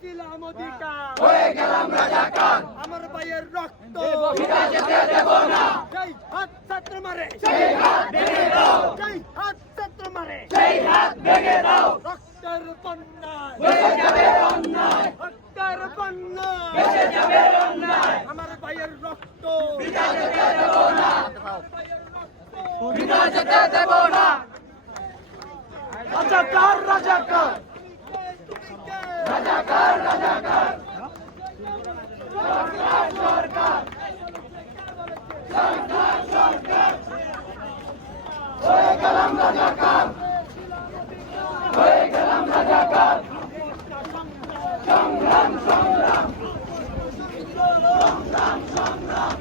পেয়েছিলাম অধিকার, হয়ে গেলাম রাজাকার, আমার ভাইয়ের রক্ত বিনা যেতে দেব না, সেই হাত ছাত্র মারে, সেই হাত ভেঙে দাও, সেই হাত ছাত্র মারে, সেই হাত ভেঙে দাও, রক্তের বন্যায় বেঁচে যাবে অন্যায়, রক্তের বন্যায় বেঁচে যাবে অন্যায়, আমার ভাইয়ের রক্ত বিনা যেতে দেব না, আমার ভাইয়ের রক্ত বিনা যেতে দেব না, রাজাকার রাজাকার রাজাকার রাজাকার, সরকার সরকার, সরকার সরকার, হয়ে গেলাম রাজাকার, হয়ে গেলাম রাজাকার, সংগ্রাম সংগ্রাম, সংগ্রাম সংগ্রাম,